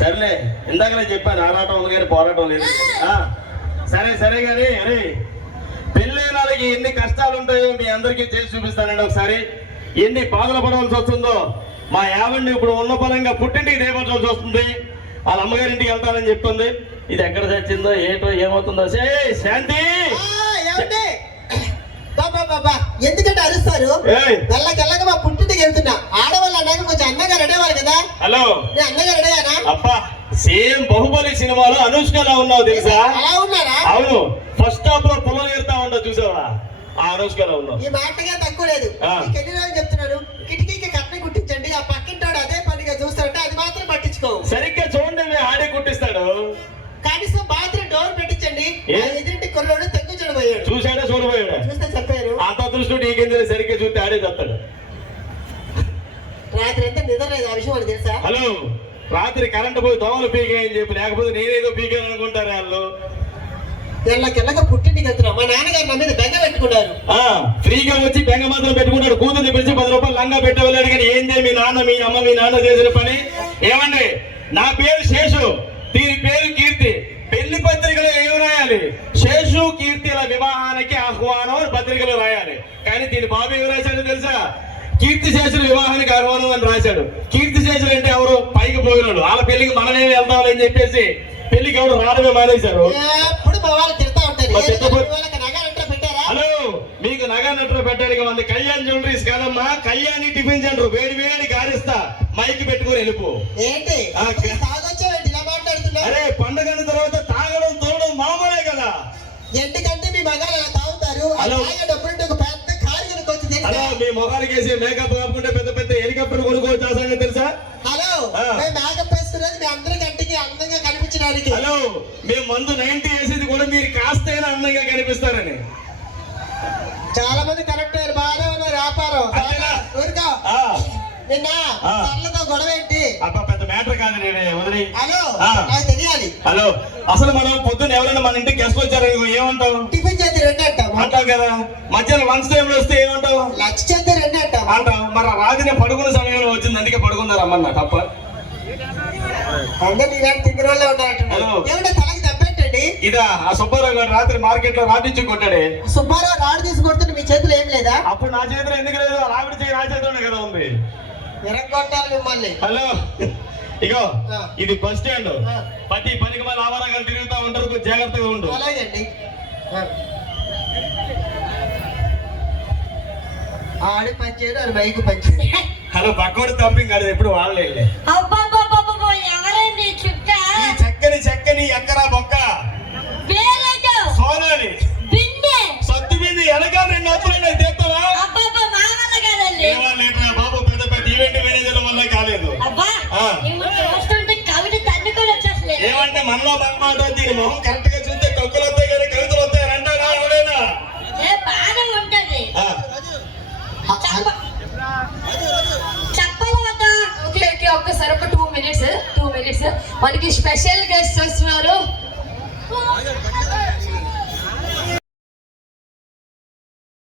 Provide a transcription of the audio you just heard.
సరేలే, ఇందాకనే చెప్పాను ఆరాటం ఉంది కానీ పోరాటం లేదు. సరే సరే కానీ అరే పెళ్ళైన వాళ్ళకి ఎన్ని కష్టాలు ఉంటాయో మీ అందరికీ చేసి చూపిస్తానండి. ఒకసారి ఎన్ని బాధలు పడవలసి వస్తుందో. మా యావండి ఇప్పుడు ఉన్న పరంగా పుట్టింటికి దేవలసి వస్తుంది. వాళ్ళ అమ్మగారింటికి వెళ్తానని చెప్తుంది. ఇది ఎక్కడ చచ్చిందో ఏటో ఏమవుతుందో. శాంతి ఎందుకంటే అరుస్తారు? వెళ్ళకెళ్ళగా మా పుట్టింటికి వెళ్తున్నా. ఆడవాళ్ళు అన్నాక కొంచెం అందంగా రెడీ అవ్వాలి కదా. హలో, నేను అందంగా రెడీ అయ్యానా? అబ్బా, సేమ్ బాహుబలి సినిమాలో అనుష్కలా ఉన్నావు తెలుసా? అలా ఉన్నారా? అవును, ఫస్ట్ హాఫ్ లో పొలం ఎడతా ఉండవు చూసావా? ఆ అనుష్కలా ఉన్నావు. ఈ మాటగా తక్కువ లేదు. ఎన్ని రోజులు చెప్తున్నాడు, కిటికీకి కట్న కుట్టించండి. ఆ పక్కింటాడు అదే పనిగా చూస్తాడంటే అది మాత్రం పట్టించుకో. సరిగ్గా చూడండి, ఆడే కుట్టిస్తాడు. కనీసం బాత్రూమ్ డోర్ పెట్టించండి. ఎదురింటి కొన్నాడు తెగ్గు చూడబోయాడు. చూసాడా? చూడబోయాడు. చూస్తే చెప్పారు అంత దృష్టి నీకెందుకు? సరిగ్గా చూస్తే ఆడే చెప్తాడు. రాత్రి అంతా నిద్ర లేదు. ఆ విషయం అని తెలుసా? హలో, రాత్రి కరెంట్ పోయి దోమలు పీకాయని చెప్పి, లేకపోతే నేనేదో పీకాను అనుకుంటారు వాళ్ళు. ఎల్లకెళ్ళగా పుట్టింటికి వెళ్తున్నాం. మా నాన్నగారు నా మీద బెంగ పెట్టుకున్నారు. ఫ్రీగా వచ్చి బెంగ మాత్రం పెట్టుకున్నాడు. కూతుర్ని పిలిచి 10 రూపాయలు లంగా పెట్టే వెళ్ళాడు. కానీ ఏందే మీ నాన్న మీ అమ్మ మీ నాన్న చేసిన పని? ఏమండి, నా పేరు శేషు, దీని పేరు కీర్తి. పెళ్లి పత్రికలో ఏమి రాయాలి? శేషు కీర్తిల వివాహానికి ఆహ్వానం అని పత్రికలో రాయాలి. కానీ దీని బాబు ఏమి రాశాడు తెలుసా? కీర్తి శేషుల వివాహానికి ఆహ్వానం అని రాశాడు. కీర్తి శేషులు అంటే ఎవరు? పైకి పోయినాడు. వాళ్ళ పెళ్లికి మనమేమి వెళ్తామని అని చెప్పేసి పెళ్లికి ఎవరు రావడమే మానేశారు. హలో, మీకు నగ నట్ర పెట్టడానికి మంది కళ్యాణ్ జ్యువెలరీస్ కాదమ్మా, కళ్యాణి టిఫిన్ సెంటర్. వేడి వేడి గారిస్తా, మైక్ పెట్టుకుని వెళ్ళిపో. అరే, పండుగ తర్వాత తాగడం తోడడం మామూలే కదా. ఎందుకంటే మీ మగాళ్ళు అలా తాగుతారు. హలో, ఒక పెద్ద కారు కొనుక్కోవచ్చు. హలో, మీ మొగాలకి వేసే మేకప్ కాకుండా పెద్ద పెద్ద హెలికాప్టర్ కొనుక్కోవచ్చు తెలుసా? హలో, మేకప్ వేస్తున్నది మీ అందరి కంటికి అందంగా కనిపించడానికి. హలో, మేము మందు 90 వేసేది కూడా మీరు కాస్తైనా అందంగా కనిపిస్తారని. చాలా మంది కరెక్ట్ అయ్యారు, బాగానే ఉన్నారు వ్యాపారం. నిన్న సర్లతో గొడవ ఏంటి? అబ్బా, పెద్ద మ్యాటర్ కాదు. హలో, నాకు తెలియాలి. హలో, అసలు మనం పొద్దున్న ఎవరైనా మన ఇంటికి గెస్ట్ వచ్చారు ఏమంటావు? టిఫిన్ చేతి 2 అంటాం అంటావు కదా. మధ్యాహ్నం లంచ్ టైం లో వస్తే ఏమంటావు? లంచ్ చేతి 2 అంటాం అంటావు. మరి రాత్రి పడుకున్న సమయంలో వచ్చింది, అందుకే పడుకున్నారు అమ్మన్నా తప్ప. అందరూ ఇలాంటి తింగరోళ్ళే ఉన్నారంట. ఏమంటే తలకి తప్పేంటండి? ఇదా ఆ సుబ్బారావు గారు రాత్రి మార్కెట్ లో రాటించి కొట్టాడే. సుబ్బారావు రాడు తీసుకొడుతుంటే మీ చేతిలో ఏం లేదా? అప్పుడు నా చేతిలో ఎందుకు లేదు? రావిడి చేయి నా చేతిలోనే కదా ఉంది. విరగొట్టాలి మిమ్మల్ని. హలో, ఇగో ఇది బస్ స్టాండ్. ప్రతి పనికి మళ్ళీ ఆవారంగా తిరుగుతూ ఉంటారు, కొంచెం జాగ్రత్తగా ఉండు. అలాగండి. ఆడి పంచాడు, అది మైకు పంచాడు. హలో, పక్కోడు తప్పింగ్ కాదు, ఎప్పుడు వాళ్ళే. ఈ చక్కని చక్కని ఎక్కరా బొక్క సోనాలి సత్తు మీద వెనక 2 అప్పులు తెస్తావా? బాబు పెద్ద పెద్ద ఈవెంట్ మేనేజర్ వల్ల కాలేదు. ఏమంటే మనలో మనమాట దీని మొహం కరెక్ట్ గా చూస్తే కక్కులు వస్తాయి కానీ కవితలు వస్తాయి అంటారా? ఎవరైనా ఒక్కసారి ఒక 2 minutes మనకి స్పెషల్ గెస్ట్ వస్తున్నారు.